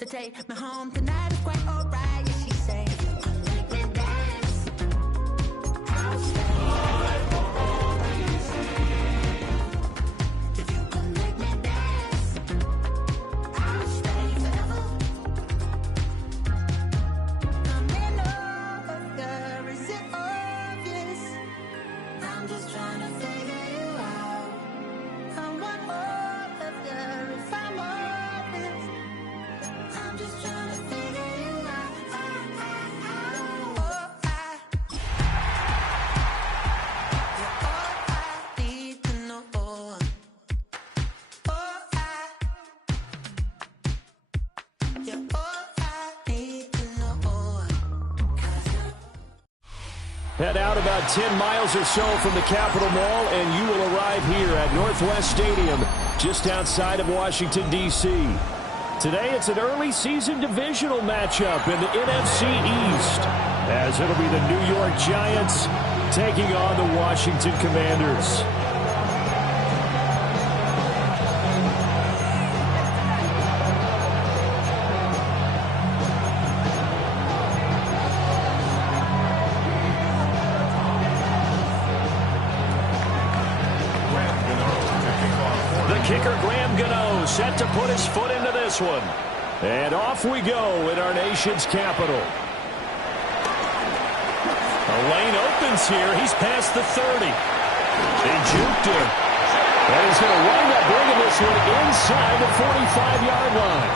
to take me home tonight is quite alright. Yeah, she say, make me dance. I'll stay. If you can make me dance, I'll stay forever. I'm in love, girl, is it obvious? I'm just trying to figure you out. I want all of you if I'm honest. I'm just trying to figure you out. Oh, you're all I need to know. You're all I need to know. Head out about 10 miles or so from the Capitol Mall, and you will arrive here at Northwest Stadium, just outside of Washington, D.C. Today, it's an early season divisional matchup in the NFC East, as it'll be the New York Giants taking on the Washington Commanders. Kicker Graham Gano set to put his foot into this one. And off we go in our nation's capital. A lane opens here. He's past the 30. They juked him. And he's going to wind up bringing this one inside the 45-yard line.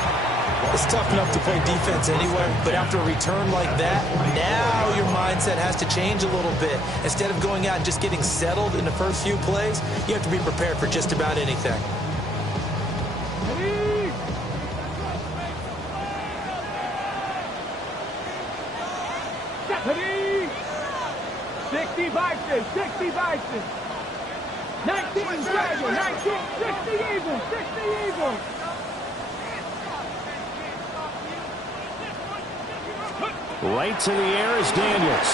It's tough enough to play defense anyway, but after a return like that, now your mindset has to change a little bit. Instead of going out and just getting settled in the first few plays, you have to be prepared for just about anything. 60 Vikings, 60 Vikings. 19 Dragon, 19, 60 Eagles, 60 Eagles. Right to the air is Daniels.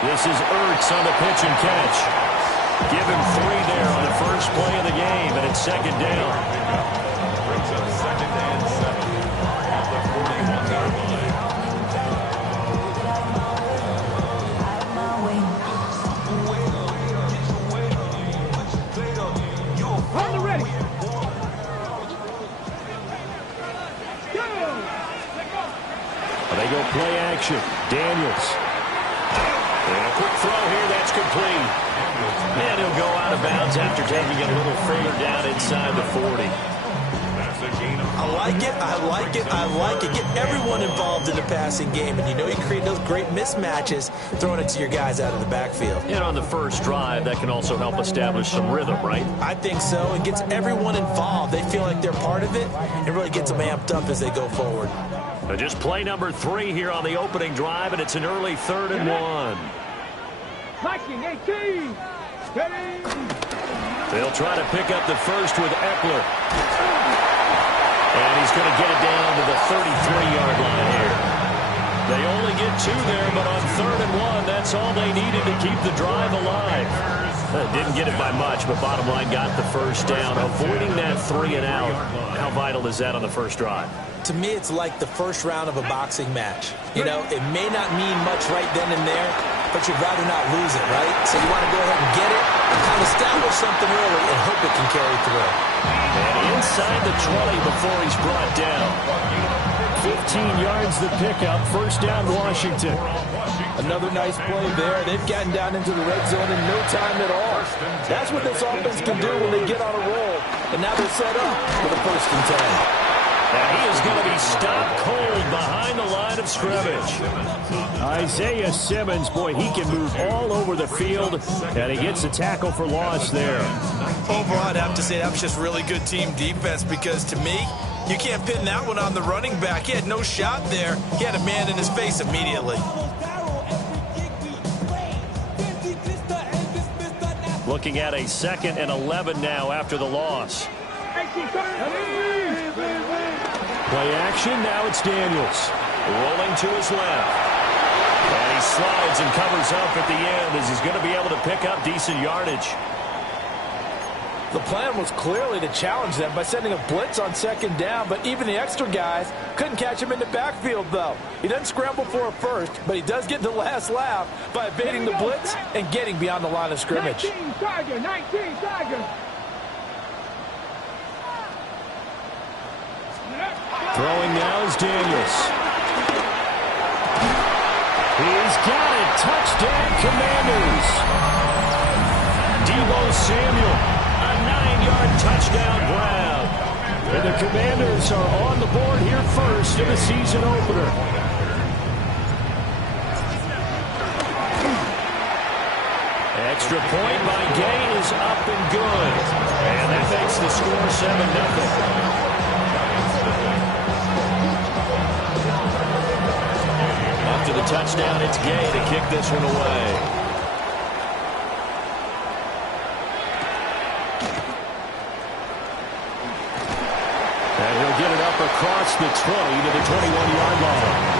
This is Ertz on the pitch and catch. Give him 3 there on the first play of the game, and it's second down. Brings up second and 7 at the 41-yard line. On the ready. They go play action. Daniels. And a quick throw here. That's complete. And he'll go out of bounds after taking it a little further down inside the 40. I like it. I like it. I like it. Get everyone involved in the passing game. And you know you create those great mismatches throwing it to your guys out of the backfield. And on the first drive, that can also help establish some rhythm, right? I think so. It gets everyone involved. They feel like they're part of it. It really gets them amped up as they go forward. Just play number 3 here on the opening drive, and it's an early 3rd and 1. Viking 18. They'll try to pick up the first with Eckler. And he's going to get it down to the 33-yard line here. They only get 2 there, but on 3rd and 1, that's all they needed to keep the drive alive. Didn't get it by much, but bottom line got the first down. Avoiding that 3 and out. How vital is that on the first drive? To me, it's like the first round of a boxing match. You know, it may not mean much right then and there, but you'd rather not lose it, right? So you want to go ahead and get it, kind of establish something early, and hope it can carry through. And inside the 20 before he's brought down. 15 yards the pickup, first down Washington. Another nice play there. They've gotten down into the red zone in no time at all. That's what this offense can do when they get on a roll. And now they're set up for the 1st and 10. And he is going to be stopped cold behind the line of scrimmage. Isaiah Simmons, boy, he can move all over the field, and he gets a tackle for loss there. Overall, I'd have to say that was just really good team defense because, to me, you can't pin that one on the running back. He had no shot there. He had a man in his face immediately. Looking at a 2nd and 11 now after the loss. Play action, now it's Daniels. Rolling to his left. And he slides and covers up at the end as he's going to be able to pick up decent yardage. The plan was clearly to challenge them by sending a blitz on second down, but even the extra guys couldn't catch him in the backfield, though. He doesn't scramble for a first, but he does get the last laugh by evading the blitz and getting beyond the line of scrimmage. 19 Tiger, 19 Tiger. Throwing now is Daniels. He's got it. Touchdown, Commanders. Deebo Samuel, a 9-yard touchdown grab. And the Commanders are on the board here first in the season opener. Extra point by Gay is up and good. And that makes the score 7-0. After the touchdown, it's Gay to kick this one away. And he'll get it up across the 20 to the 21-yard line.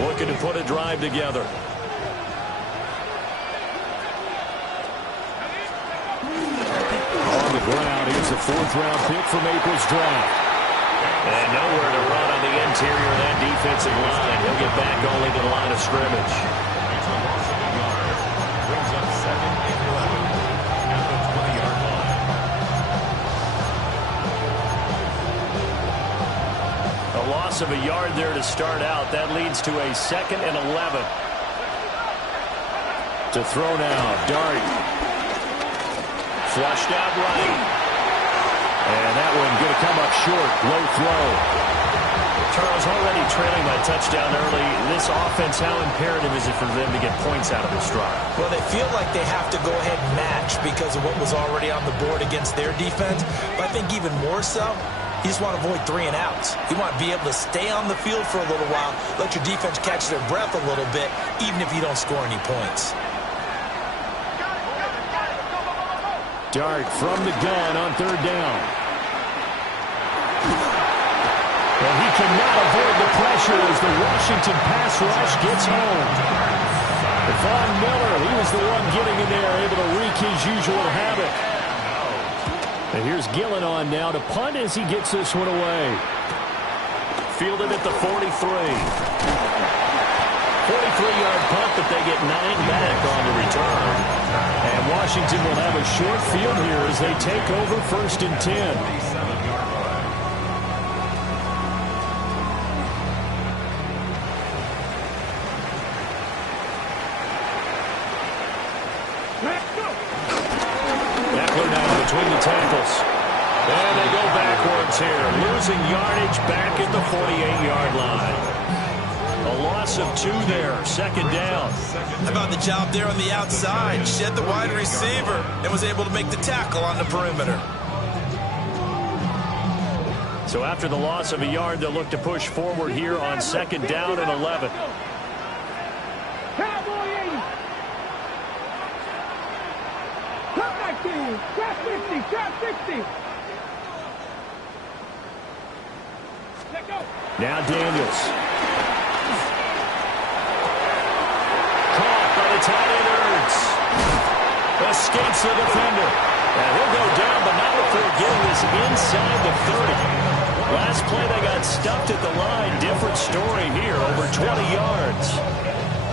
Looking to put a drive together. On the ground, here's the 4th-round pick from April's draft. And nowhere to run on the interior of that defensive line. He'll get back only to the line of scrimmage. Brings up 2nd and 11 at the 20-yard line. A loss of a yard there to start out. That leads to a 2nd and 11. To throw now, Dart. Flushed out right. And that one going to come up short. Low throw. Charles, already trailing by touchdown early. This offense, how imperative is it for them to get points out of this drive? Well, they feel like they have to go ahead and match because of what was already on the board against their defense. But I think even more so, you just want to avoid 3 and outs. You want to be able to stay on the field for a little while, let your defense catch their breath a little bit, even if you don't score any points. Dart from the gun on 3rd down. And he cannot avoid the pressure as the Washington pass rush gets home. Von Miller, he was the one getting in there, able to wreak his usual havoc. And here's Gillen on now to punt as he gets this one away. Fielded at the 43. 43-yard punt, but they get 9 back on the return. And Washington will have a short field here as they take over 1st and 10. Eckler now between the tackles. And they go backwards here, losing yardage back at the 48-yard line. A loss of 2 there, 2nd down. How about the job there on the outside? Shed the wide receiver and was able to make the tackle on the perimeter. So after the loss of a yard, they'll look to push forward here on 2nd down and 11. Cowboy 80. Trap 19. Trap 50. Trap 60. Let go. Now Daniels. Caught by the tight end Ertz. Escapes the defender. And he'll go down, but not before getting this inside the 30. Last play, they got stuffed at the line. Different story here, over 20 yards.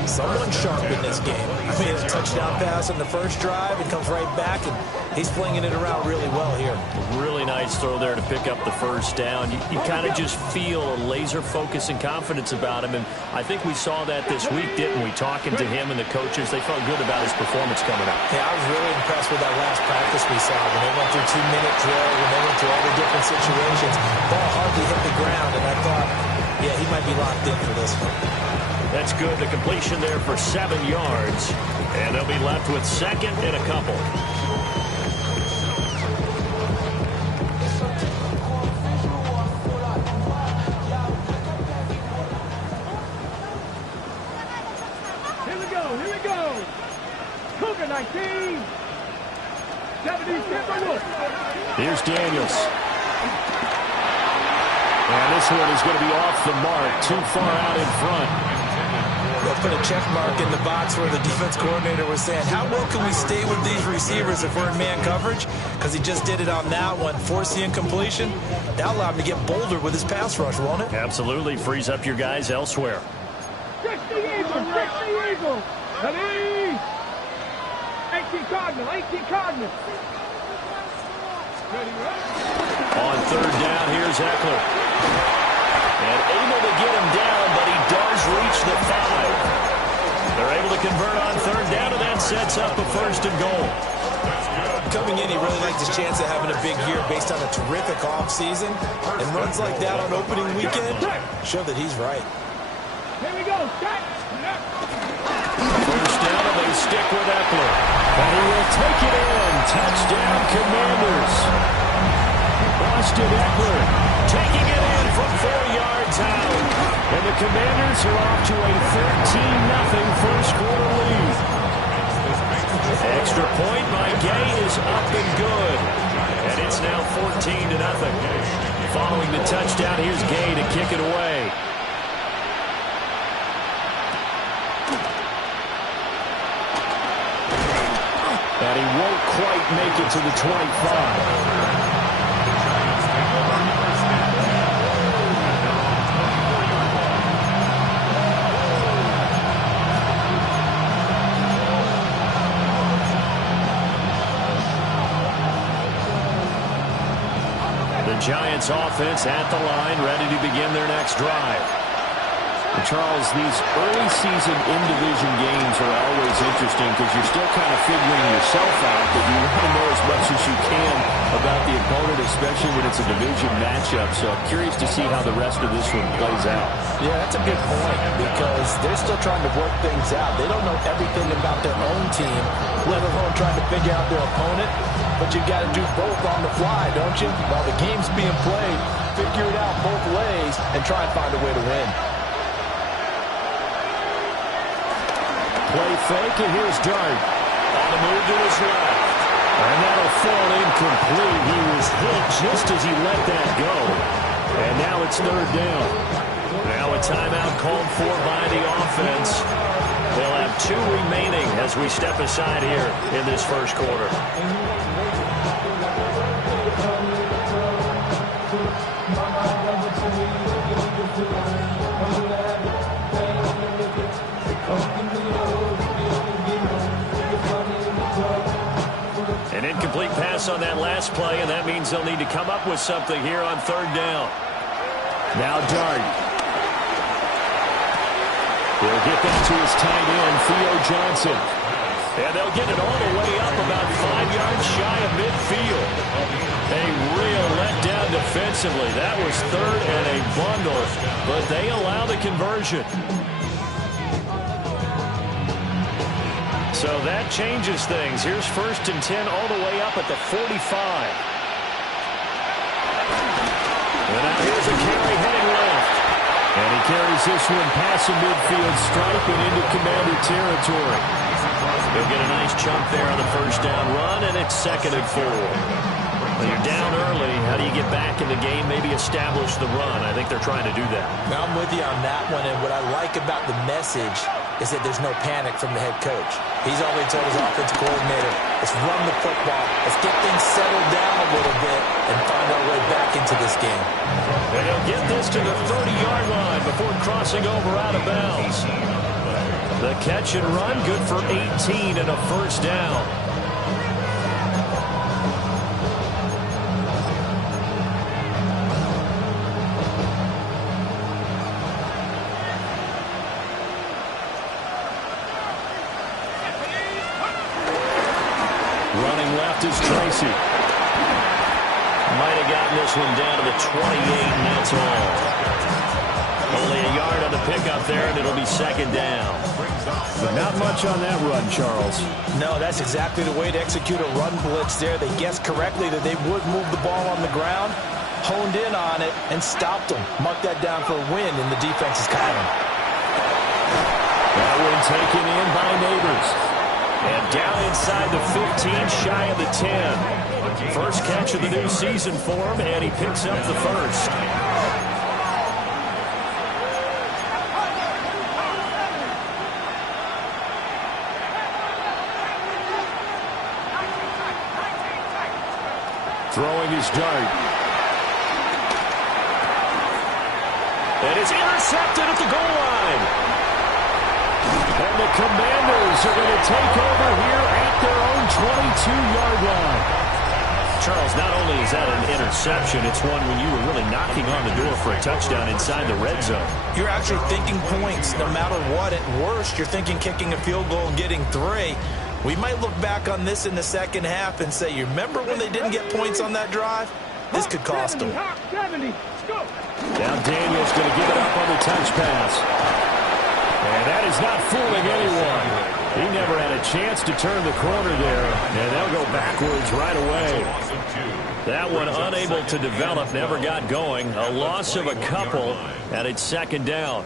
Someone sharp in this game. I mean, a touchdown pass on the first drive. It comes right back, and he's flinging it around really well here. Really nice throw there to pick up the 1st down. You kind of just feel a laser focus and confidence about him, and I think we saw that this week, didn't we? Talking to him and the coaches, they felt good about his performance coming up. Yeah, I was really impressed with that last practice we saw. When they went through 2-minute drill, when they went through all the different situations, ball hardly hit the ground, and I thought, yeah, he might be locked in for this one. That's good. The completion there for 7 yards. And they'll be left with 2nd and a couple. Here we go. Cougar 19. Here's Daniels. And this one is going to be off the mark, too far out in front. They'll put a check mark in the box where the defense coordinator was saying, how well can we stay with these receivers if we're in man coverage? Because he just did it on that one, force the incompletion. That allowed him to get bolder with his pass rush, won't it? Absolutely, frees up your guys elsewhere. 60 Eagle. Ready? 18 Cardinal. On third down, here's Eckler. And able to get him down, but he does reach the 5. They're able to convert on third down, and that sets up a 1st and goal. Coming in, he really liked his chance of having a big year based on a terrific offseason. And runs like that on opening weekend show that he's right. Here we go. First down, and they stick with Eckler. And he will take it in. Touchdown, Commanders. Austin Eckler taking it in from 4 yards out. And the Commanders are off to a 13-0 first quarter lead. Extra point by Gay is up and good. And it's now 14-0. Following the touchdown, here's Gay to kick it away. And he won't quite make it to the 25. The Giants offense at the line, ready to begin their next drive. And Charles, these early season in-division games are always interesting because you're still kind of figuring yourself out, but you want to know as much as you can about the opponent, especially when it's a division matchup. So I'm curious to see how the rest of this one plays out. Yeah, that's a good point because they're still trying to work things out. They don't know everything about their own team, let alone trying to figure out their opponent. But you've got to do both on the fly, don't you? While the game's being played, figure it out both ways and try and find a way to win. Play fake, and here's Dart. On the move to his left. And that'll fall incomplete. He was hit just as he let that go. And now it's third down. Now a timeout called for by the offense. They'll have 2 remaining as we step aside here in this first quarter. An incomplete pass on that last play, and that means they'll need to come up with something here on third down. Now Dart. He'll get that to his tight end, Theo Johnson. And they'll get it all the way up about 5 yards shy of midfield. A real letdown defensively. That was third and a bundle, but they allow the conversion. So that changes things. Here's 1st and 10 all the way up at the 45. And now here's a carry heading left. And he carries this one past the midfield stripe and into Commander territory. He'll get a nice chunk there on the first down run, and it's 2nd and 4. When you're down early, how do you get back in the game, maybe establish the run? I think they're trying to do that. Now, I'm with you on that one, and what I like about the message is that there's no panic from the head coach. He's already told his offensive coordinator, let's run the football, let's get things settled down a little bit and find our way back into this game. And he'll get this to the 30-yard line before crossing over out of bounds. The catch and run, good for 18 and a first down. Running left is Tracy. Might have gotten this one down to the 28, and that's all. Only a yard on the pickup there, and it'll be 2nd down. But not much on that run, Charles. No, that's exactly the way to execute a run blitz there. They guessed correctly that they would move the ball on the ground, honed in on it, and stopped them. Mark that down for a win in the defense's column. That one taken in by Neighbors. And down inside the 15, shy of the 10. First catch of the new season for him, and he picks up the first. Throwing his dart. And it's intercepted at the goal line. And the Commanders are going to take over here at their own 22-yard line. Charles, not only is that an interception, it's one when you were really knocking on the door for a touchdown inside the red zone. You're actually thinking points no matter what. At worst, you're thinking kicking a field goal and getting 3. We might look back on this in the second half and say, you remember when they didn't get points on that drive? This could cost them. 70. Go. Now Daniels going to give it up on the touch pass. And that is not fooling anyone. He never had a chance to turn the corner there, and they'll go backwards right away. That one unable to develop, never got going. A loss of a couple, and it's second down.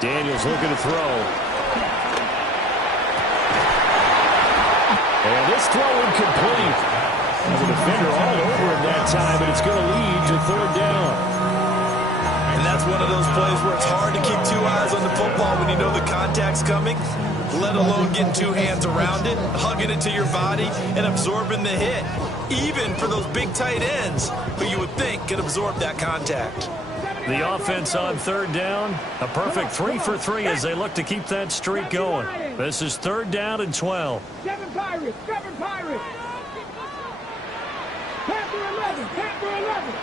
Daniels looking to throw. And this throw incomplete. There's a defender all over him that time, and it's going to lead to third down. And that's one of those plays where it's hard to keep 2 eyes on the football when you know the contact's coming, let alone getting 2 hands around it, hugging it to your body, and absorbing the hit. Even for those big tight ends who you would think could absorb that contact. The offense on third down, a perfect 3 for 3 as they look to keep that streak going. This is third down and 12. 7 Pirates, 7 Pirates. Panther 11, Panther 11.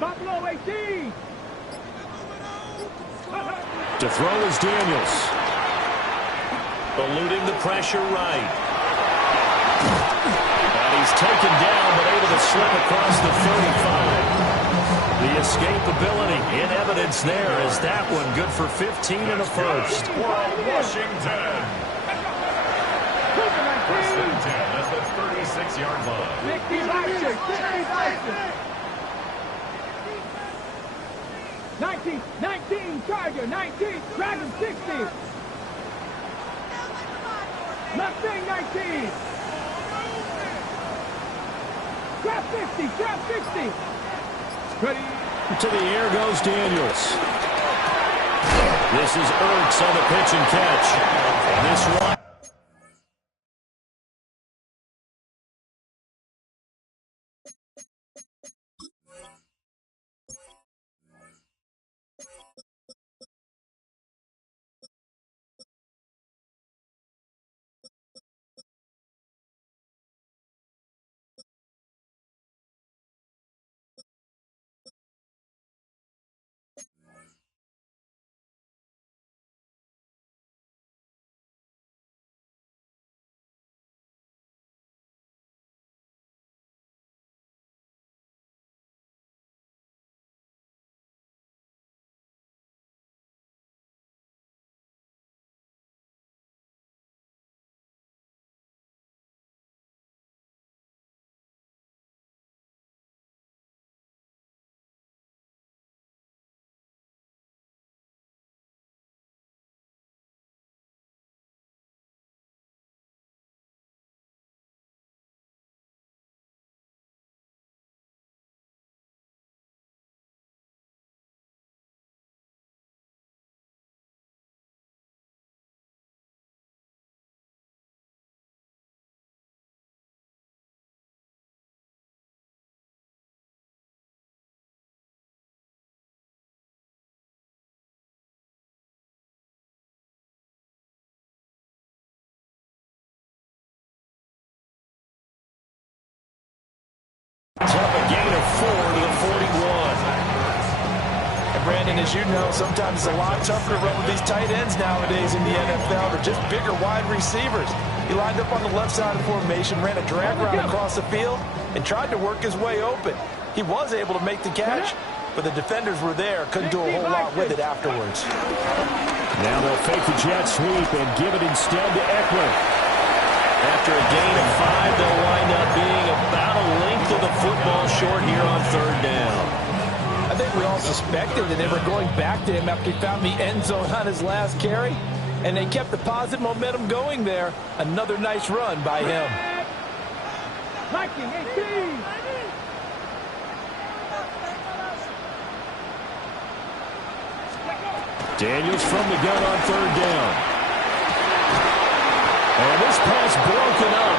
Buffalo 18. To throw is Daniels. Eluding the pressure right. And he's taken down, but able to slip across the 35. The escapability in evidence there as that one good for 15 and a first. Washington. First and 10 at the 36-yard line. 19, Tiger, 19, Dragon 60. Mustang 19. Grab 60, grab 60. Ready. To the air goes Daniels. This is Ertz on the pitch and catch. This one. Brandon, as you know, sometimes it's a lot tougher to run with these tight ends nowadays in the NFL. They're just bigger wide receivers. He lined up on the left side of the formation, ran a drag route across the field, and tried to work his way open. He was able to make the catch, but the defenders were there, couldn't do a whole lot with it afterwards. Now they'll fake the jet sweep and give it instead to Eckler. After a gain of 5, they'll wind up being about a length of the football short here on 3rd down. I think we all suspected that they were going back to him after he found the end zone on his last carry, and they kept the positive momentum going there. Another nice run by him. Daniels from the gun on 3rd down. And this pass broken up.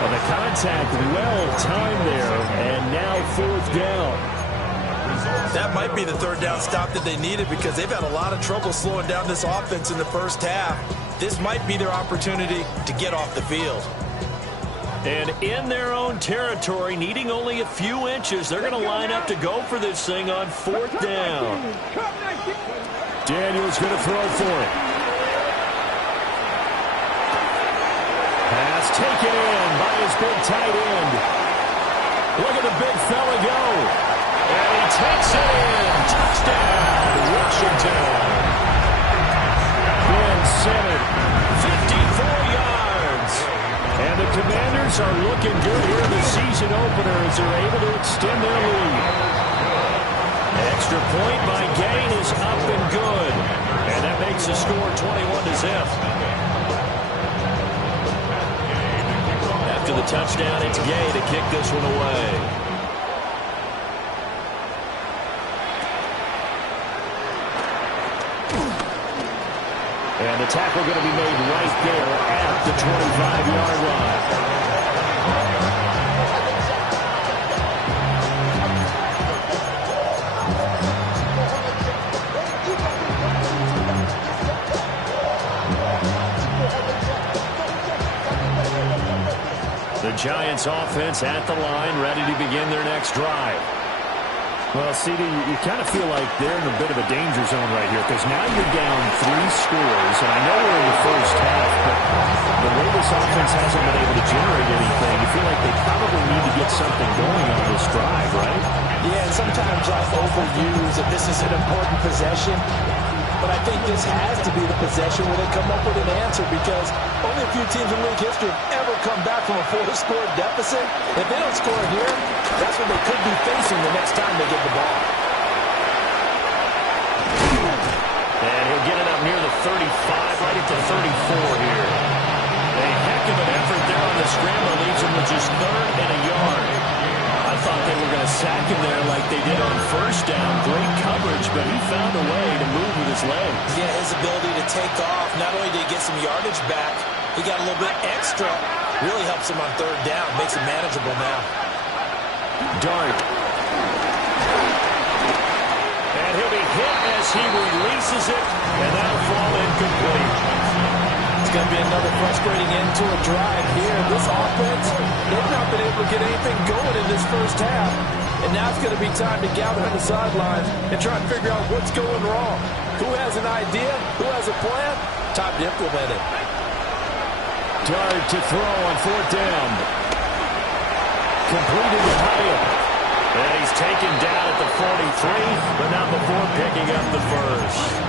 Well, the contact well timed there, and now 4th down. That might be the 3rd down stop that they needed because they've had a lot of trouble slowing down this offense in the first half. This might be their opportunity to get off the field. And in their own territory, needing only a few inches, they're going to line up to go for this thing on 4th down. Daniels going to throw for it. Pass taken in by his big tight end. Look at the big fella go. And he takes it in. Touchdown, Washington. Ben Simmons, 54 yards. And the Commanders are looking good here in the season opener as they're able to extend their lead. Extra point by Gain is up and good. And that makes the score 21-0. After the touchdown, it's Gay to kick this one away. And the tackle going to be made right there at the 25-yard line. The Giants offense at the line, ready to begin their next drive. Well, CD, you kind of feel like they're in a bit of a danger zone right here because now you're down 3 scores, and I know we're in the first half, but the way this offense hasn't been able to generate anything, you feel like they probably need to get something going on this drive, right? Yeah, and sometimes I overuse that this is an important possession, but I think this has to be the possession where they come up with an answer because only a few teams in league history have ever come back from a 4-score deficit. If they don't score here, that's what they could be facing the next time they get the ball. And he'll get it up near the 35, right at the 34 here. A heck of an effort there on the scramble leaves him with just 3rd and a yard. I thought they were going to sack him there like they did on 1st down. Great coverage, but he found a way to move with his legs. Yeah, his ability to take off, not only did he get some yardage back, he got a little bit extra. Really helps him on 3rd down, makes it manageable now. Dart. And he'll be hit as he releases it, and that'll fall incomplete. It's going to be another frustrating end to a drive here. This offense, they've not been able to get anything going in this first half. And now it's going to be time to gather on the sidelines and try and figure out what's going wrong. Who has an idea? Who has a plan? Time to implement it. Dart to throw on 4th down. Completed to Hyatt. And he's taken down at the 43, but not before picking up the first.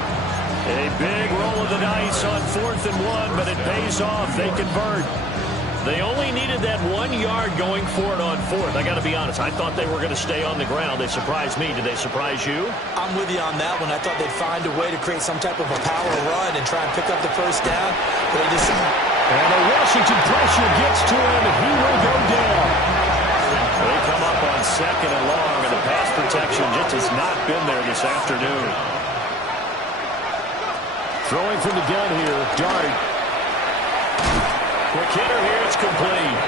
A big roll of the dice on 4th and 1, but it pays off. They convert. They only needed that 1 yard going for it on 4th. I got to be honest, I thought they were going to stay on the ground. They surprised me. Did they surprise you? I'm with you on that one. I thought they'd find a way to create some type of a power run and try and pick up the first down. But they just... And the Washington pressure gets to him, and he will go down. They come up on 2nd and long, and the pass protection just has not been there this afternoon. Throwing from the gun here, Dart. Quick hitter here, it's complete.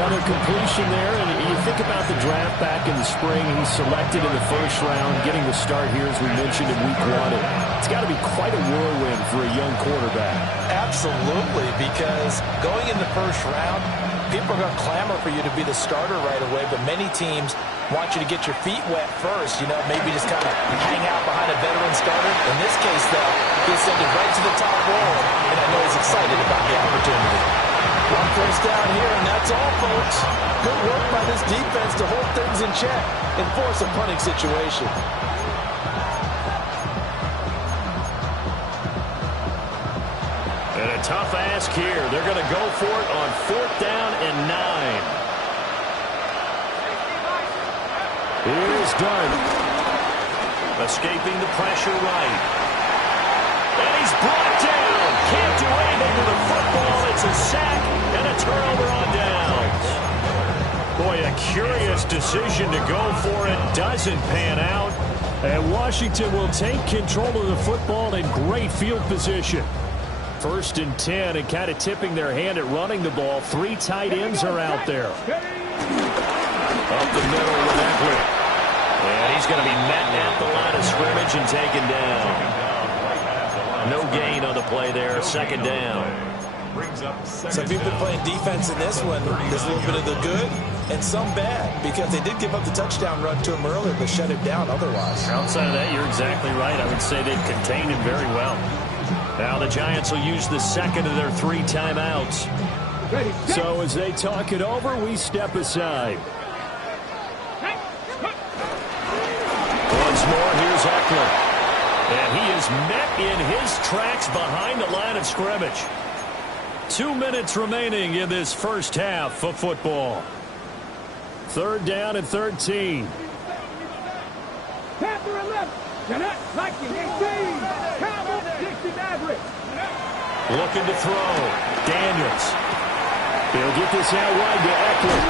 Another completion there, and you think about the draft back in the spring. He's selected in the 1st round, getting the start here, as we mentioned in week 1. It's got to be quite a whirlwind for a young quarterback. Absolutely, because going in the 1st round, people are going to clamor for you to be the starter right away, but many teams want you to get your feet wet first, maybe just kind of hang out behind a veteran starter. In this case, though, he ascended right to the top role, and I know he's excited about the opportunity. One first down here, and that's all, folks. Good work by this defense to hold things in check and force a punting situation. And a tough ask here. They're going to go for it on 4th down and 9. Here's Dunn. Escaping the pressure right. And he's brought down. Can't do anything with the football. It's a sack and a turnover on downs. Boy, a curious decision to go for it. Doesn't pan out. And Washington will take control of the football in great field position. 1st and 10, and kind of tipping their hand at running the ball. 3 tight ends are out there. Up the middle with Eckler. And he's going to be met at the line of scrimmage and taken down. No gain on the play there. 2nd down. Some people have been playing defense in this one. There's a little bit of the good and some bad, because they did give up the touchdown run to him earlier, but shut him down otherwise. Outside of that, you're exactly right. I would say they've contained him very well. Now the Giants will use the 2nd of their 3 timeouts. So as they talk it over, we step aside. Once more, here's Eckler. And he is met in his tracks behind the line of scrimmage. 2 minutes remaining in this first half of football. 3rd down and 13. Looking to throw. Daniels. He'll get this out wide to Eckler.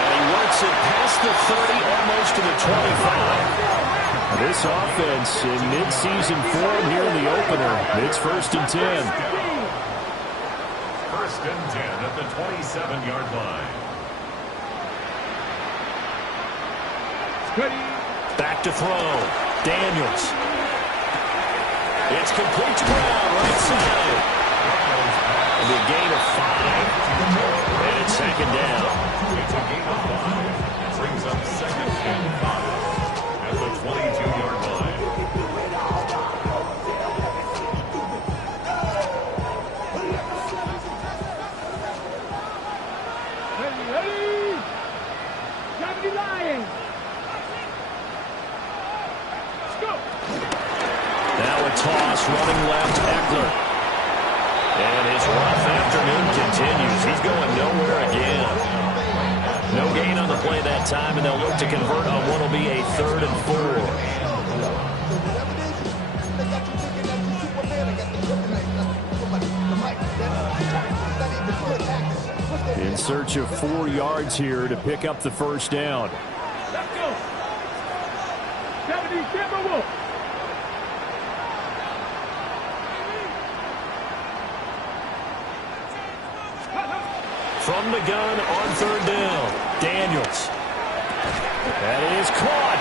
And he works it past the 30, almost to the 25. This offense in midseason form here in the opener. It's 1st and 10. 1st and 10 at the 27-yard line. Back to throw. Daniels. It's complete to Brown, right side. And a gain of 5. And it's 2nd down. It's a gain of 5. Brings up 2nd and 5 at the 22-yard line. Now a toss, running left, Eckler. And his rough afternoon continues. He's going nowhere again. No gain on the play that time, and they'll look to convert on what will be a 3rd and 4. In search of 4 yards here to pick up the 1st down. Let's go. 70 Timberwolves. From the gun on 3rd down, Daniels. That is caught.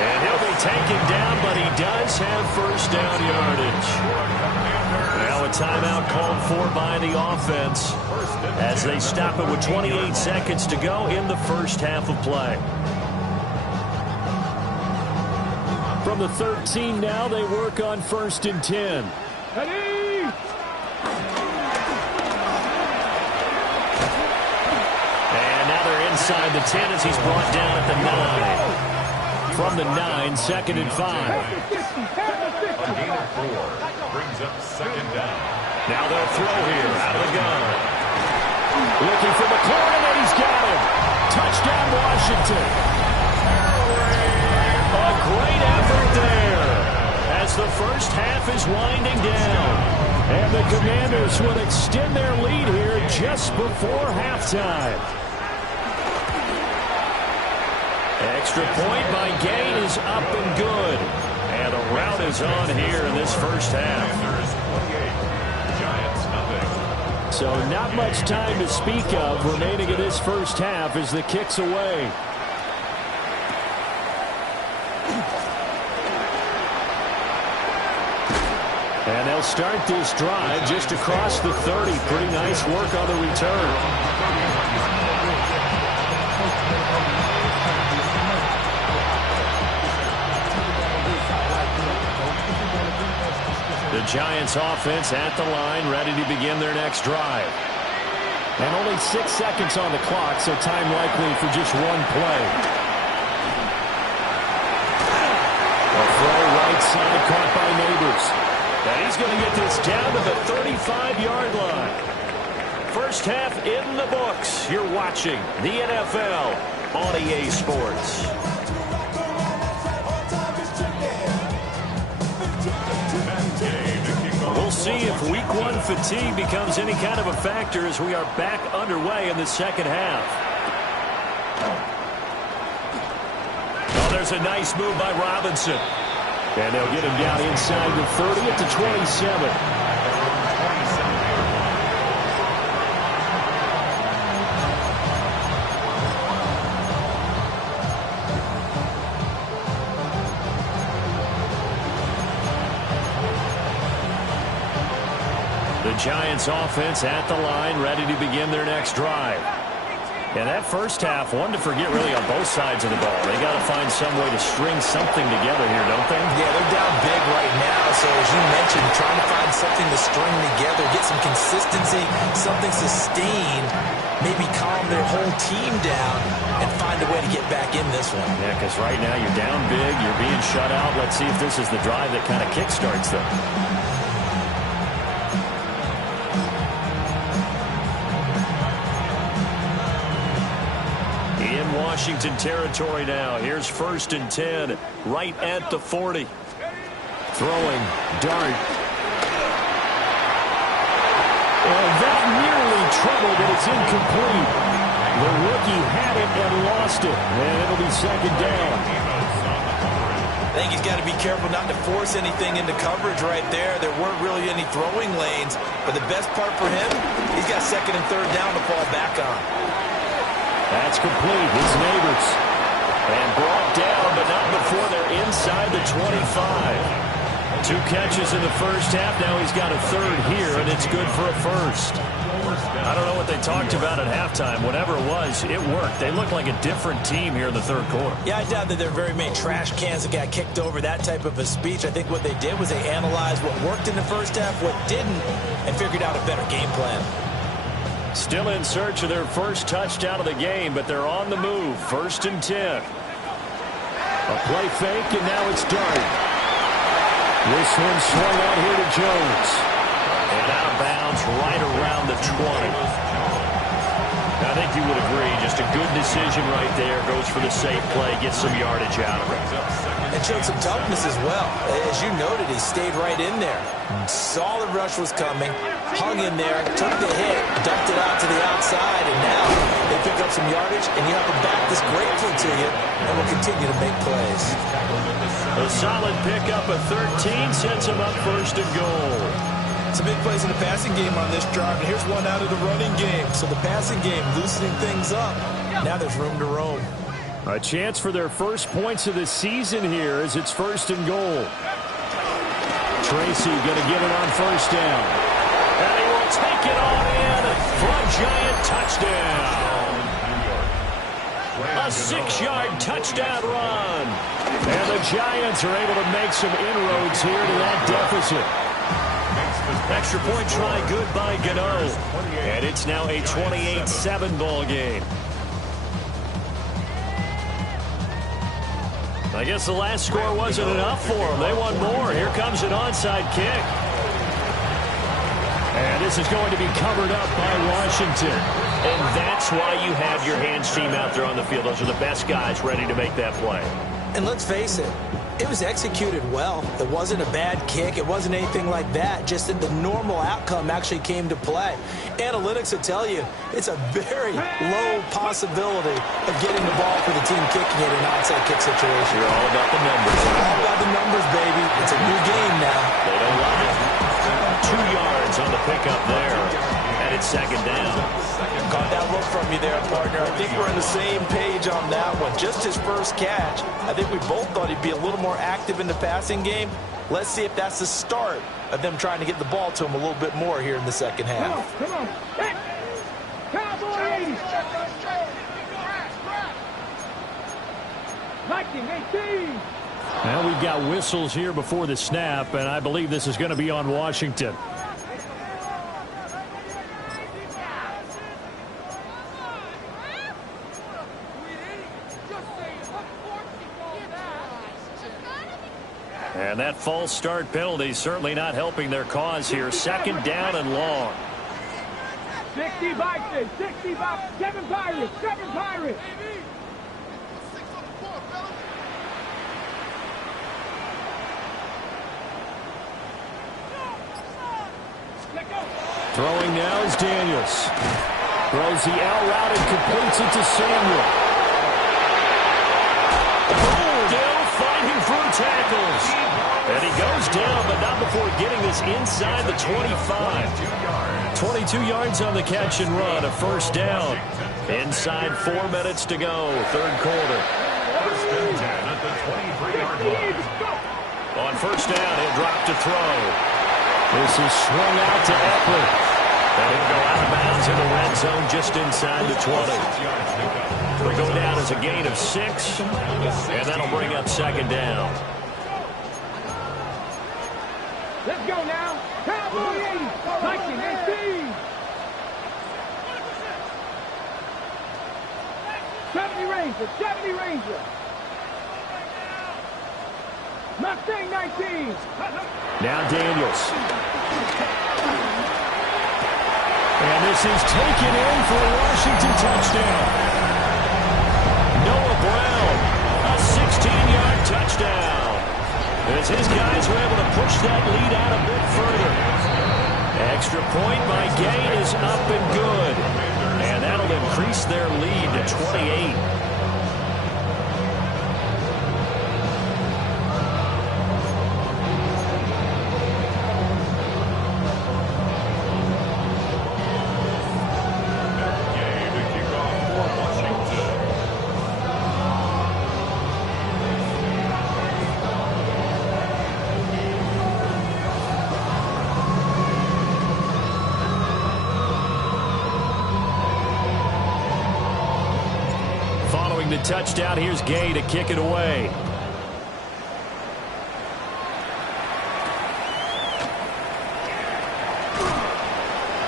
And he'll be taken down, but he does have 1st down yardage. Now a timeout called for by the offense as they stop it with 28 seconds to go in the first half of play. From the 13 now, they work on 1st and 10. Inside the 10 as he's brought down at the 9. From the 9, 2nd and 5. A gain of 4 brings up 2nd down. Now they'll throw here out of the gun. Looking for McLaurin, and he's got him. Touchdown, Washington. A great effort there as the first half is winding down. And the Commanders will extend their lead here just before halftime. Extra point by Gain is up and good. And the rout is on here in this first half. Giants nothing. So not much time to speak of remaining in this first half as the kick's away. And they'll start this drive just across the 30. Pretty nice work on the return. The Giants offense at the line, ready to begin their next drive. And only 6 seconds on the clock, so time likely for just one play. A throw right side caught by Neighbors. And he's going to get this down to the 35-yard line. First half in the books. You're watching the NFL on EA Sports. We'll see if Week 1 fatigue becomes any kind of a factor as we are back underway in the second half. Oh, there's a nice move by Robinson. And they'll get him down inside the 30 at the 27. The Giants offense at the line, ready to begin their next drive. And that first half, one to forget really on both sides of the ball. They got to find some way to string something together here, don't they? Yeah, they're down big right now. So as you mentioned, trying to find something to string together, get some consistency, something sustained, maybe calm their whole team down and find a way to get back in this one. Yeah, because right now you're down big, you're being shut out. Let's see if this is the drive that kind of kickstarts them. Washington territory now. Here's 1st and 10, right at the 40. Throwing, dart. And that nearly troubled, but it's incomplete. The rookie had it and lost it, and it'll be second down. I think he's got to be careful not to force anything into coverage right there. There weren't really any throwing lanes, but the best part for him, he's got 2nd and 3rd down to fall back on. That's complete. His Neighbors. And brought down, but not before they're inside the 25. 2 catches in the first half. Now he's got a 3rd here, and it's good for a 1st. I don't know what they talked about at halftime. Whatever it was, it worked. They looked like a different team here in the 3rd quarter. Yeah, I doubt that there are very many trash cans that got kicked over, that type of a speech. I think what they did was they analyzed what worked in the first half, what didn't, and figured out a better game plan. Still in search of their first touchdown of the game, but they're on the move. 1st and 10. A play fake, and now it's Dart. This one swung out here to Jones. And out of bounds right around the 20. I think you would agree, just a good decision right there. Goes for the safe play, gets some yardage out of it. And showed some toughness as well. As you noted, he stayed right in there. Saw the rush was coming, hung in there, took the hit, dumped it out to the outside, and now they pick up some yardage, and you have a back that's grateful to you and will continue to make plays. A solid pickup of 13 sets him up 1st and goal. Some big plays in the passing game on this drive, and here's one out of the running game. So the passing game loosening things up. Now there's room to roam. A chance for their first points of the season here as it's 1st and goal. Tracy going to get it on 1st down. And he will take it on in for a Giant touchdown. A 6-yard touchdown run. And the Giants are able to make some inroads here to that deficit. Extra point try good by Gano. And it's now a 28-7 ball game. I guess the last score wasn't enough for them. They want more. Here comes an onside kick. And this is going to be covered up by Washington. And that's why you have your hands team out there on the field. Those are the best guys ready to make that play. And let's face it, it was executed well. It wasn't a bad kick. It wasn't anything like that. Just that the normal outcome actually came to play. Analytics will tell you it's a very low possibility of getting the ball for the team kicking it in an onside kick situation. You're all about the numbers. All about the numbers, baby. It's a new game now. They don't love it. 2 yards on the pickup there. And it's second down. Caught that look from you there, partner. I think we're on the same page on that one. Just his first catch. I think we both thought he'd be a little more active in the passing game. Let's see if that's the start of them trying to get the ball to him a little bit more here in the second half. Come on. Hey. Cowboy 80. 19-18. Now we've got whistles here before the snap, and I believe this is going to be on Washington. And that false start penalty certainly not helping their cause here. Second down and long. 60 Vikings, 60 Vikings, 7 Pirates, 7 Pirates. Throwing now is Daniels. Throws the out route and completes it to Samuel. Still fighting through tackles. And he goes down, but not before getting this inside the 25. 22 yards on the catch and run, a first down. Inside 4 minutes to go, third quarter. First and 10 at the 23-yard line. On first down, he'll drop to throw. This is swung out to Eckler. And he'll go out of bounds in the red zone just inside the 20. It'll go down as a gain of 6, and that'll bring up second down. Let's go now. Cowboy 80, 19-18. 70 Ranger, 70 Ranger. Mustang 19. Now Daniels. And this is taken in for a Washington touchdown. Noah Brown, a 16-yard touchdown. As his guys were able to push that lead out a bit further. Extra point by Gain is up and good. And that'll increase their lead to 28. The touchdown. Here's Gay to kick it away.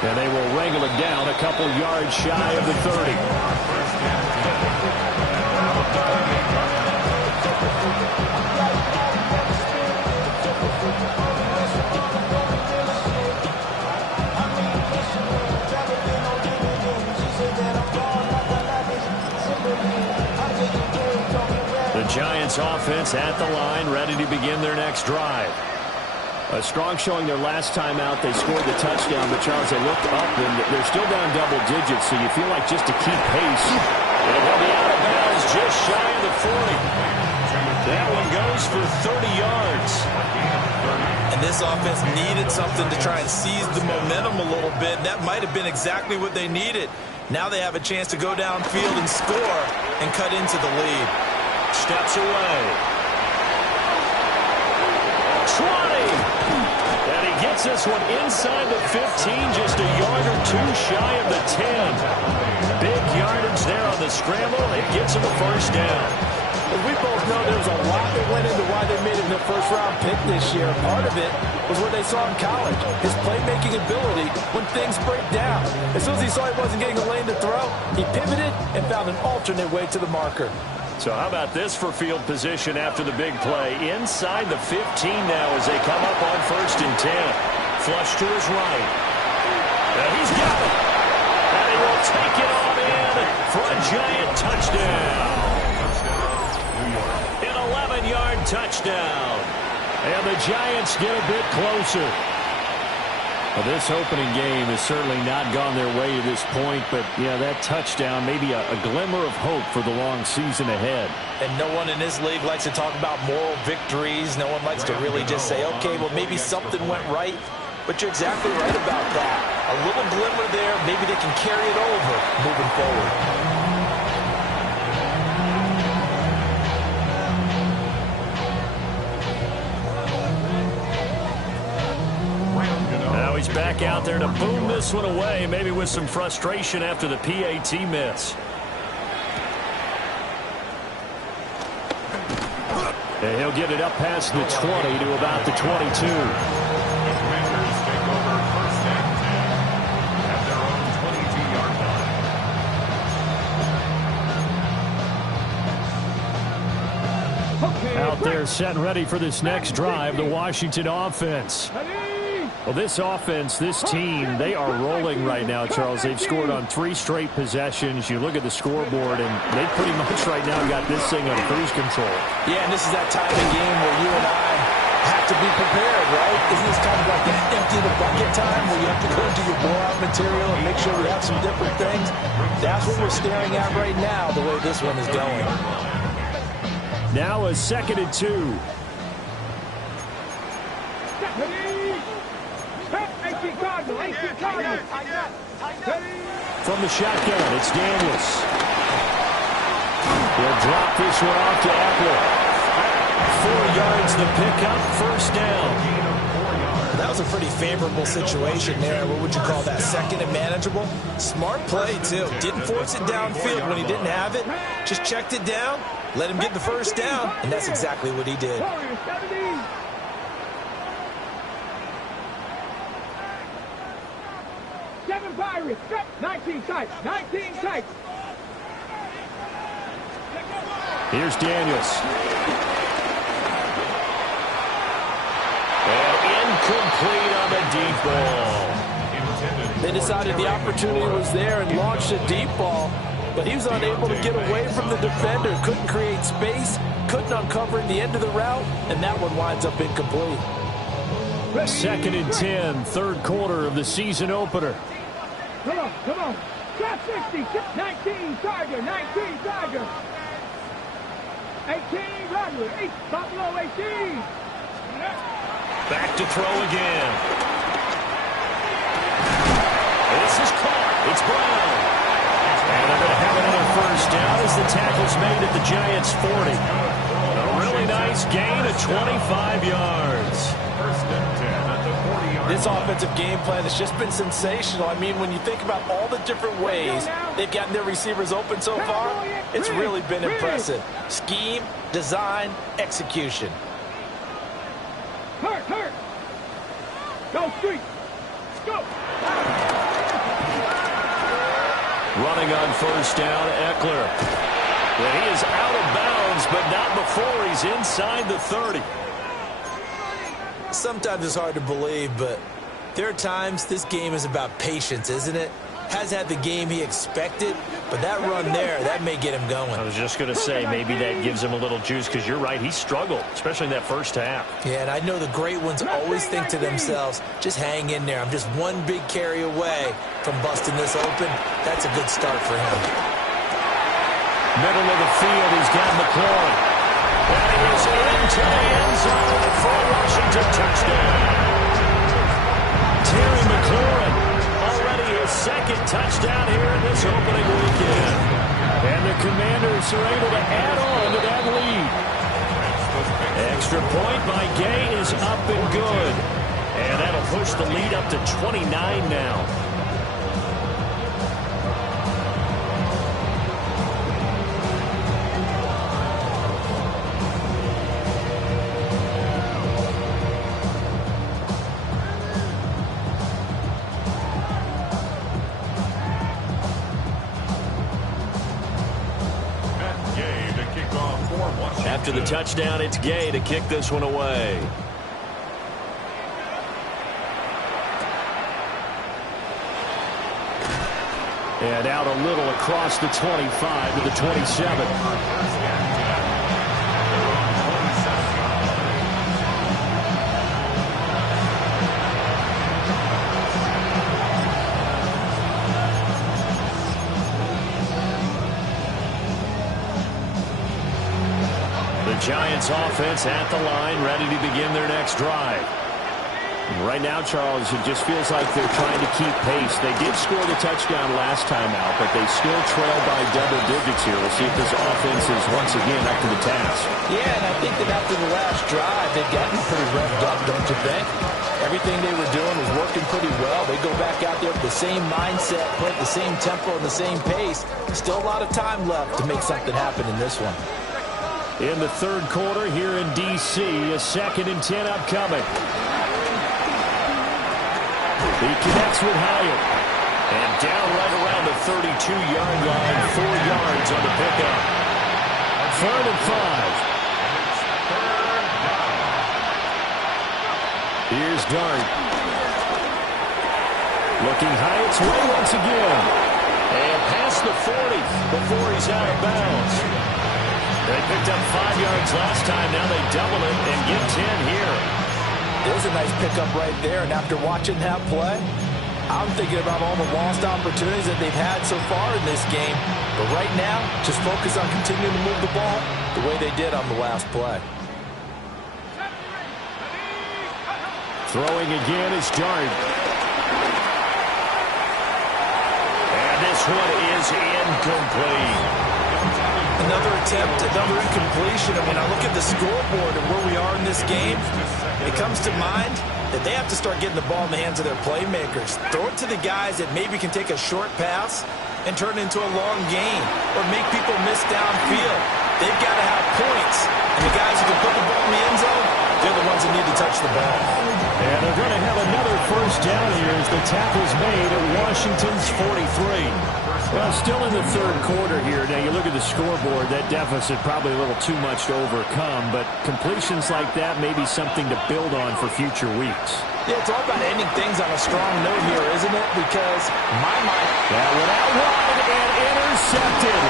And they will wrangle it down a couple yards shy of the 30. Giants offense at the line, ready to begin their next drive. A strong showing their last time out. They scored the touchdown, but Charles, they looked up and they're still down double digits, so you feel like just to keep pace. And they'll be out of bounds just shy of the 40. That one goes for 30 yards. And this offense needed something to try and seize the momentum a little bit. That might have been exactly what they needed. Now they have a chance to go downfield and score and cut into the lead. Steps away. 20. And he gets this one inside the 15, just a yard or two shy of the 10. Big yardage there on the scramble. It gets him a first down. As we both know, there was a lot that went into why they made it their first-round pick this year. Part of it was what they saw in college, his playmaking ability when things break down. As soon as he saw he wasn't getting a lane to throw, he pivoted and found an alternate way to the marker. So how about this for field position after the big play? Inside the 15 now as they come up on first and 10. Flush to his right. And he's got it. And he will take it on in for a Giant touchdown. An 11-yard touchdown. And the Giants get a bit closer. Well, this opening game has certainly not gone their way to this point, but, yeah, that touchdown, maybe a glimmer of hope for the long season ahead. And no one in this league likes to talk about moral victories. No one likes to really just say, okay, well, maybe something went right. But you're exactly right about that. A little glimmer there. Maybe they can carry it over moving forward. Now he's back out there to boom this one away, maybe with some frustration after the PAT miss. And he'll get it up past the 20 to about the 22. Out there set and ready for this next drive, the Washington offense. Well, this offense, this team, they are rolling right now, Charles. They've scored on 3 straight possessions. You look at the scoreboard, and they pretty much right now got this thing on cruise control. Yeah, and this is that time of the game where you and I have to be prepared, right? Isn't this kind of like that empty the bucket time where you have to go into your blowout material and make sure we have some different things? That's what we're staring at right now, the way this one is going. Now a 2nd and 2. From the shotgun, it's Daniels. He'll drop this one off to Eckler. 4 yards the pickup, first down. That was a pretty favorable situation there. What would you call that? 2nd and manageable? Smart play, too. Didn't force it downfield when he didn't have it. Just checked it down, let him get the first down, and that's exactly what he did. 7 Pirates, 19 tights, 19 tights. Here's Daniels. And incomplete on the deep ball. They decided the opportunity was there and launched a deep ball, but he was unable to get away from the defender. Couldn't create space, couldn't uncover the end of the route, and that one winds up incomplete. 2nd and 10, 3rd quarter of the season opener. Come on, come on. Drop 60, 19 Tiger, 19 Tiger. 18 Rodler, 8 Buffalo 18. Back to throw again. This is caught. It's Brown. And they're going to have another first down as the tackle's made at the Giants' 40. A really nice gain of 25 yards. First and 10 at the 40-yard line. This offensive game plan has just been sensational. I mean, when you think about all the different ways they've gotten their receivers open so far, it's really been impressive. Scheme, design, execution. Hurt, hurt. Go street. Go. Running on first down, Eckler. And he is out of bounds, but not before he's inside the 30. Sometimes it's hard to believe, but there are times this game is about patience, isn't it? Hasn't had the game he expected, but that run there, that may get him going. I was just going to say, maybe that gives him a little juice, because you're right, he struggled, especially in that first half. Yeah, and I know the great ones always think to themselves, just hang in there. I'm just one big carry away from busting this open. That's a good start for him. Middle of the field, he's got McLaurin. And he is into the end zone for a Washington touchdown. Terry McLaurin, already his 2nd touchdown here in this opening weekend. And the Commanders are able to add on to that lead. Extra point by Gay is up and good. And that'll push the lead up to 29 now. After the touchdown, it's Gay to kick this one away. And out a little across the 25 to the 27. The Giants offense at the line, ready to begin their next drive. Right now, Charles, it just feels like they're trying to keep pace. They did score the touchdown last time out, but they still trail by double digits here. We'll see if this offense is once again up to the task. Yeah, and I think that after the last drive, they've gotten pretty revved up, don't you think? Everything they were doing was working pretty well. They go back out there with the same mindset, play at the same tempo and the same pace. Still a lot of time left to make something happen in this one. In the third quarter here in D.C., a 2nd and 10 upcoming. He connects with Hyatt. And down right around the 32-yard line, 4 yards on the pickup. 3rd and 5. Here's Dart. Looking Hyatt's way once again. And past the 40 before he's out of bounds. They picked up 5 yards last time. Now they double it and get 10 here. There's a nice pickup right there, and after watching that play, I'm thinking about all the lost opportunities that they've had so far in this game. But right now, just focus on continuing to move the ball the way they did on the last play. Throwing again is Dart. And this one is incomplete. Another attempt, another incompletion. And when I look at the scoreboard and where we are in this game, it comes to mind that they have to start getting the ball in the hands of their playmakers. Throw it to the guys that maybe can take a short pass and turn it into a long gain or make people miss downfield. They've got to have points. And the guys who can put the ball in the end zone, they're the ones that need to touch the ball. And they're going to have another first down here as the tackle's made at Washington's 43. Well, still in the third quarter here. Now, you look at the scoreboard, that deficit probably a little too much to overcome, but completions like that may be something to build on for future weeks. Yeah, it's all about ending things on a strong note here, isn't it? Because my mind... That went out wide and intercepted.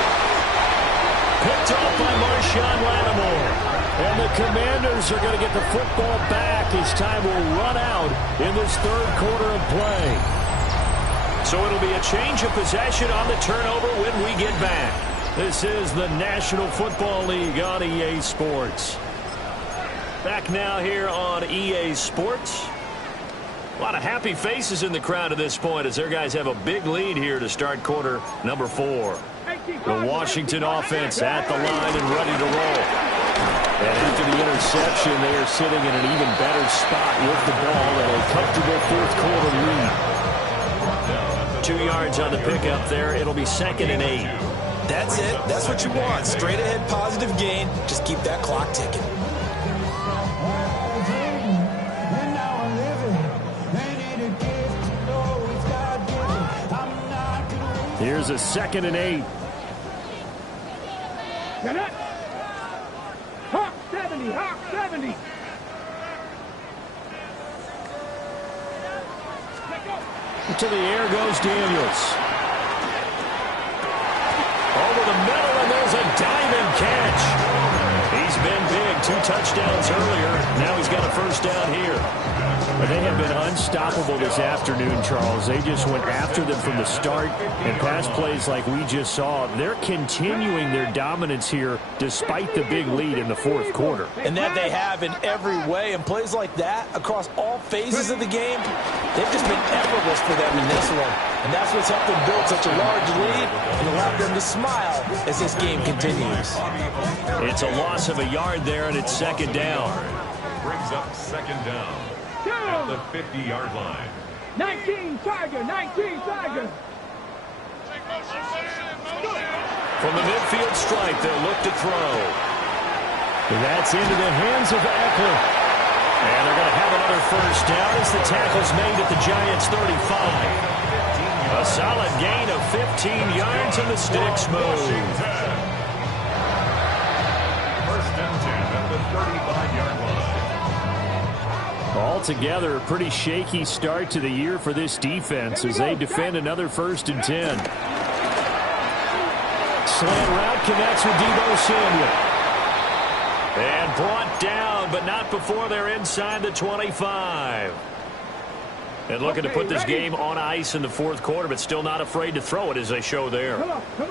Picked off by Marshawn Lattimore. And the Commanders are going to get the football back as time will run out in this third quarter of play. So it'll be a change of possession on the turnover when we get back. This is the National Football League on EA Sports. Back now here on EA Sports. A lot of happy faces in the crowd at this point as their guys have a big lead here to start quarter number 4. The Washington offense at the line and ready to roll. And after the interception, they are sitting in an even better spot with the ball and a comfortable fourth quarter lead. 2 yards on the pickup there. It'll be 2nd and 8. That's it. That's what you want. Straight ahead positive gain. Just keep that clock ticking. Here's a 2nd and 8. Hawk 70, Hawk 70. To the air goes Daniels. Over the middle, and there's a diving catch. He's been big. 2 touchdowns earlier. Now he's got a first down here. But they have been unstoppable this afternoon, Charles. They just went after them from the start. And pass plays like we just saw, they're continuing their dominance here despite the big lead in the fourth quarter. And that they have in every way. And plays like that across all phases of the game, they've just been effortless for them in this one. And that's what's helped them build such a large lead and allowed them to smile as this game continues. It's a loss of a yard there, and it's 2nd down. Brings up 2nd down at the 50-yard line. 19 Tiger, 19 Tiger. From the midfield stripe, they'll look to throw. That's into the hands of Eckler. And they're going to have another first down as the tackle's made at the Giants' 35. A solid gain of 15 yards and the sticks move. First and 10 at the 35-yard line. Altogether, a pretty shaky start to the year for this defense as they defend another 1st and 10. Slant route connects with Deebo Samuel. And brought down, but not before they're inside the 25. And looking to put this game on ice in the fourth quarter, but still not afraid to throw it as they show there.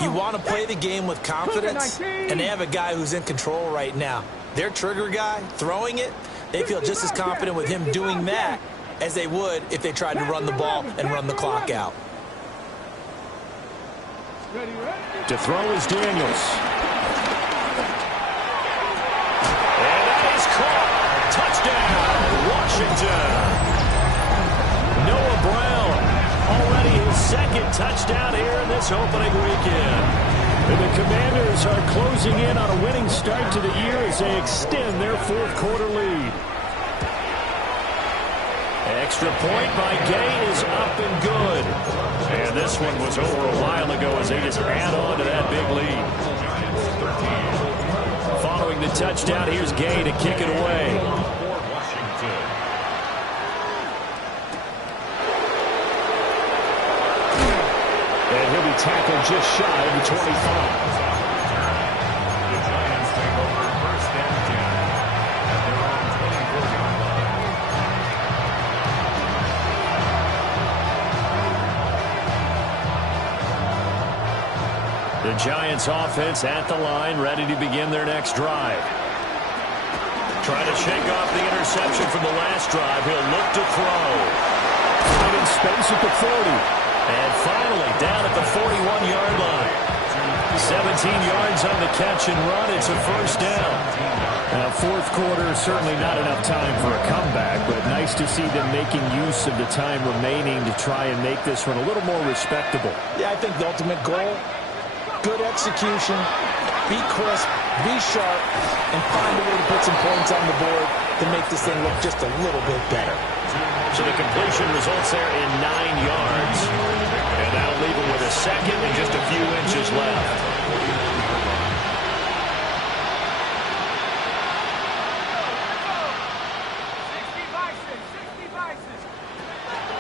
You want to play the game with confidence, and they have a guy who's in control right now. Their trigger guy, throwing it, they feel just as confident with him doing that as they would if they tried to run the ball and run the clock out. To throw is Daniels. And that is caught. Touchdown, Washington. Noah Brown, already his second touchdown here in this opening weekend. And the Commanders are closing in on a winning start to the year as they extend their fourth-quarter lead. Extra point by Gain is up and good. And this one was over a while ago as they just add on to that big lead. Following the touchdown, here's Gain to kick it away. And he'll be tackled just shy of the 25. The Giants take over first and 10 at their own 24-yard line. The Giants offense at the line, ready to begin their next drive. Trying to shake off the interception from the last drive. He'll look to throw. Right in space at the 40. And finally, down at the 41-yard line. 17 yards on the catch and run. It's a first down. Now, fourth quarter, certainly not enough time for a comeback, but nice to see them making use of the time remaining to try and make this one a little more respectable. Yeah, I think the ultimate goal, good execution, be crisp, be sharp, and find a way to put some points on the board to make this thing look just a little bit better. So the completion results there in 9 yards. And that'll leave him with a second and just a few inches left.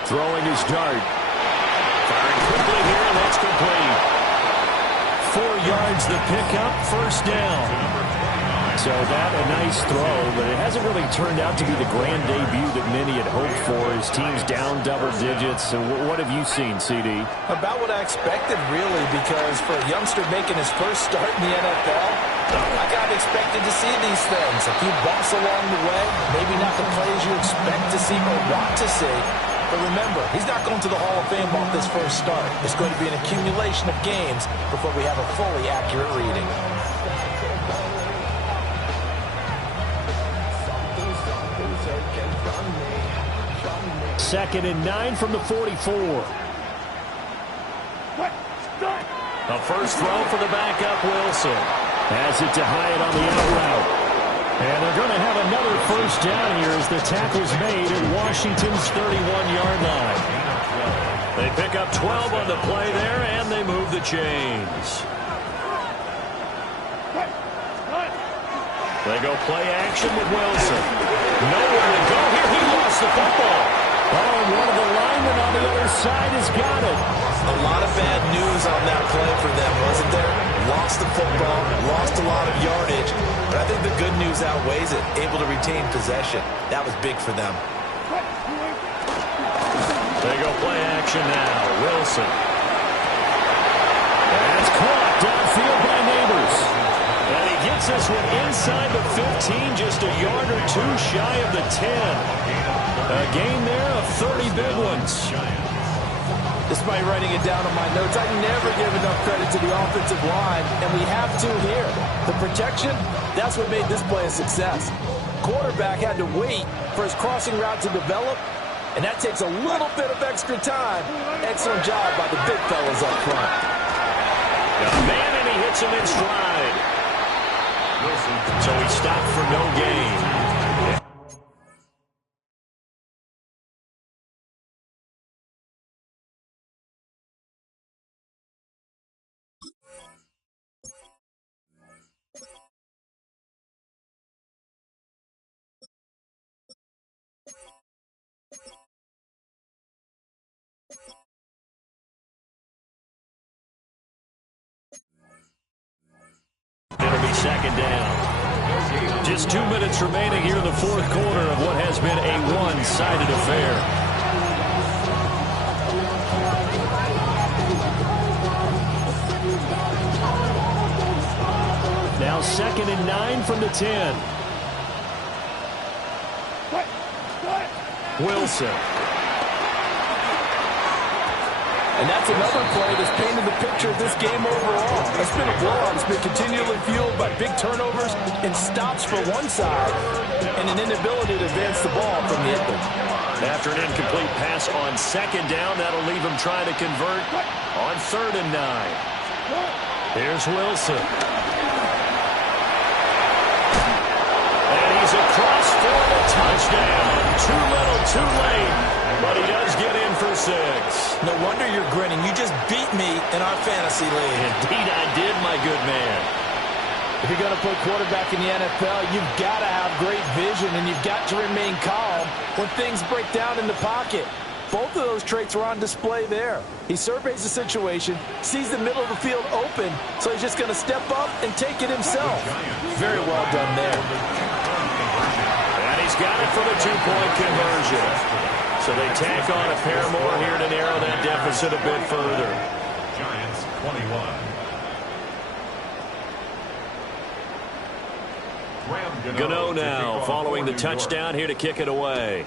Throwing his dart. Firing quickly here, and that's complete. 4 yards the pickup, first down. So that a nice throw, but it hasn't really turned out to be the grand debut that many had hoped for. His team's down double digits. So what have you seen, CD? About what I expected, really, because for a youngster making his first start in the NFL, I kind of expected to see these things. A few bumps along the way, maybe not the plays you expect to see or want to see. But remember, he's not going to the Hall of Fame off this first start. It's going to be an accumulation of games before we have a fully accurate reading. Second and 9 from the 44. A first throw for the backup, Wilson. Has it to Hyatt on the out route. And they're going to have another first down here as the tackle's made at Washington's 31-yard line. They pick up 12 on the play there, and they move the chains. They go play action with Wilson. Nowhere to go here. He lost the football. Oh, and one of the linemen on the other side has got it. A lot of bad news on that play for them, wasn't there? Lost the football, lost a lot of yardage, but I think the good news outweighs it. Able to retain possession. That was big for them. They go play action now. Wilson. That's caught downfield by Neighbors. And he gets this one inside the 15, just a yard or two shy of the 10. A gain there of 30 big ones. Despite writing it down on my notes, I never give enough credit to the offensive line, and we have to here. The protection, that's what made this play a success. Quarterback had to wait for his crossing route to develop, and that takes a little bit of extra time. Excellent job by the big fellas up front. Got a man, and he hits him in stride. So he stopped for no gain. It'll be second down. Just 2 minutes remaining here in the fourth quarter of what has been a one-sided affair. Now second and 9 from the 10. Wilson. And that's another play that's painted the picture of this game overall. It's been a blowout. It's been continually fueled by big turnovers and stops for one side and an inability to advance the ball from the other. After an incomplete pass on second down, that'll leave him trying to convert on 3rd and 9. Here's Wilson. And he's across for the touchdown. Too little, too late. But he does get in for 6. No wonder you're grinning. You just beat me in our fantasy league. Indeed I did, my good man. If you're going to play quarterback in the NFL, you've got to have great vision, and you've got to remain calm when things break down in the pocket. Both of those traits were on display there. He surveys the situation, sees the middle of the field open, so he's just going to step up and take it himself. Very well done there. And he's got it for the 2-point conversion. So they tack on a pair more here to narrow that deficit a bit further. Giants 21. Gano now following the touchdown here to kick it away.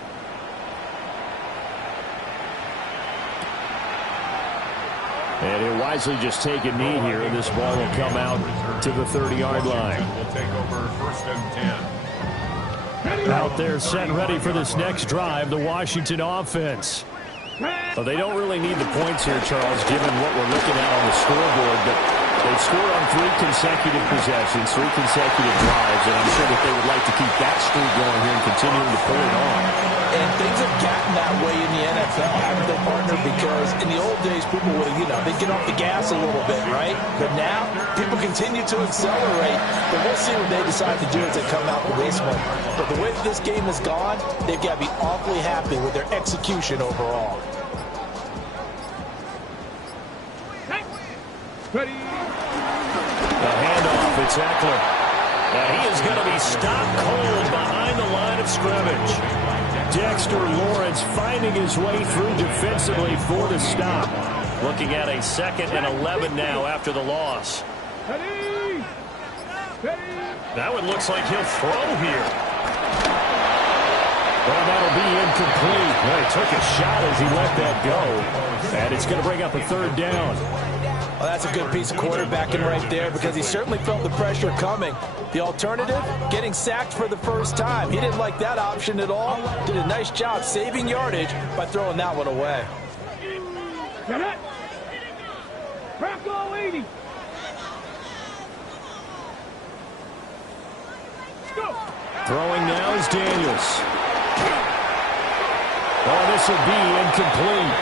And he'll wisely just take a knee here, and this ball will come out to the 30-yard line. Will take over 1st and 10. Out there set ready for this next drive, the Washington offense. Well, they don't really need the points here, Charles, given what we're looking at on the scoreboard, but they've scored on 3 consecutive possessions, 3 consecutive drives, and I'm sure that they would like to keep that streak going here and continuing to pull it on. And things have gotten that way in the NFL, haven't they, partner? Because in the old days, people would, they'd get off the gas a little bit, right? But now, people continue to accelerate. But we'll see what they decide to do as they come out with this one. But the way that this game has gone, they've got to be awfully happy with their execution overall. Ready. The handoff, it's Eckler. And he is going to be stopped cold behind the line of scrimmage. Dexter Lawrence finding his way through defensively for the stop. Looking at a 2nd and 11 now after the loss. Ready. Ready. That one looks like he'll throw here. Well, that'll be incomplete. Well, he took a shot as he let that go. And it's going to bring up a 3rd down. Well, that's a good piece of quarterbacking right there because he certainly felt the pressure coming. The alternative, getting sacked for the first time. He didn't like that option at all. Did a nice job saving yardage by throwing that one away. Get it. Bracco 80. Go. Throwing now is Daniels. Oh, this will be incomplete.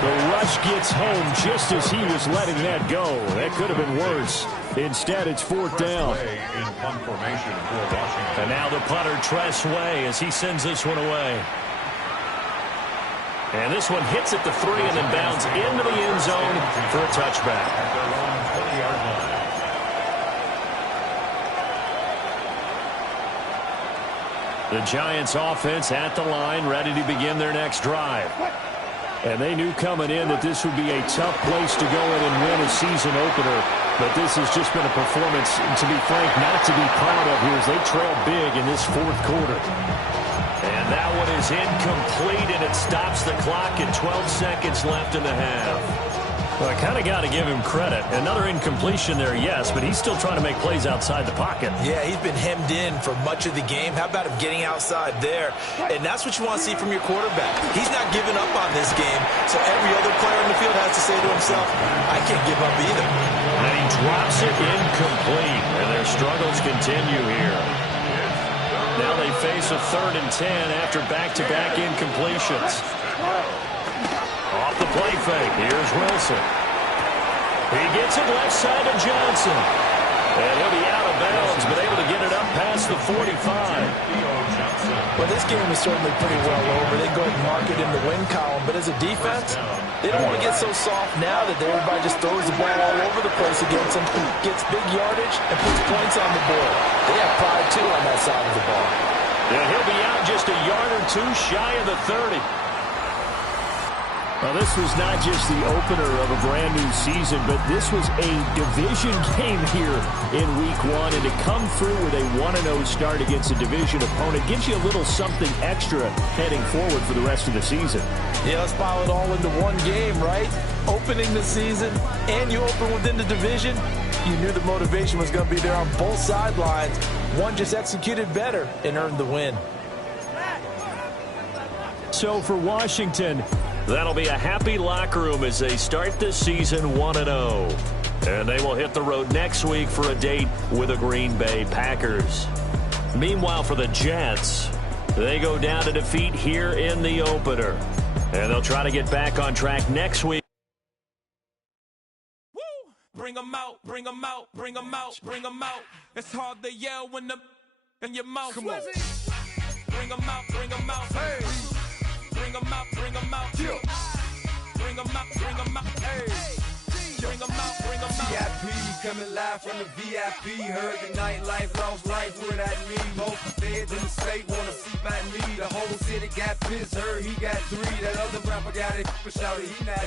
The rush gets home just as he was letting that go. That could have been worse. Instead, it's 4th down. And now the punter, Tress Way, as he sends this one away. And this one hits at the 3 and then bounds into the end zone for a touchback. The Giants offense at the line, ready to begin their next drive. And they knew coming in that this would be a tough place to go in and win a season opener. But this has just been a performance, to be frank, not to be proud of here as they trail big in this 4th quarter. And that one is incomplete, and it stops the clock at 12 seconds left in the half. Well, I kind of got to give him credit. Another incompletion there, yes, but he's still trying to make plays outside the pocket. Yeah, he's been hemmed in for much of the game. How about him getting outside there? And that's what you want to see from your quarterback. He's not giving up on this game, so every other player in the field has to say to himself, I can't give up either. And he drops it incomplete, and their struggles continue here. Now they face a 3rd and 10 after back-to-back incompletions. Off the play fake, here's Wilson. He gets it left side to Johnson. And he'll be out of bounds, but able to get it up past the 45. Well, this game is certainly pretty well over. They go ahead and mark it in the win column, but as a defense, they don't want to get so soft now that everybody just throws the ball all over the place against them, gets big yardage, and puts points on the board. They have pride, too, on that side of the ball. And he'll be out just a yard or two shy of the 30. Well, this was not just the opener of a brand new season, but this was a division game here in Week 1. And to come through with a 1-0 start against a division opponent gives you a little something extra heading forward for the rest of the season. Yeah, let's pile it all into one game, right? Opening the season, and you open within the division. You knew the motivation was going to be there on both sidelines. One just executed better and earned the win. So for Washington, that'll be a happy locker room as they start this season 1-0. And they will hit the road next week for a date with the Green Bay Packers. Meanwhile, for the Jets, they go down to defeat here in the opener. And they'll try to get back on track next week. Woo! Bring them out, bring them out, bring them out, bring them out. It's hard to yell when the in your mouth. Come on. Bring them out, bring them out. Hey. Bring them out, bring them out. Yeah. Bring them out, bring them out. Hey. Bring them out, bring them out. VIP coming live from the VIP. Heard the nightlife, lost life without me. Most feds in the state wanna see by me. The whole city got pissed, heard he got 3. That other rapper got it, but shouted he not out.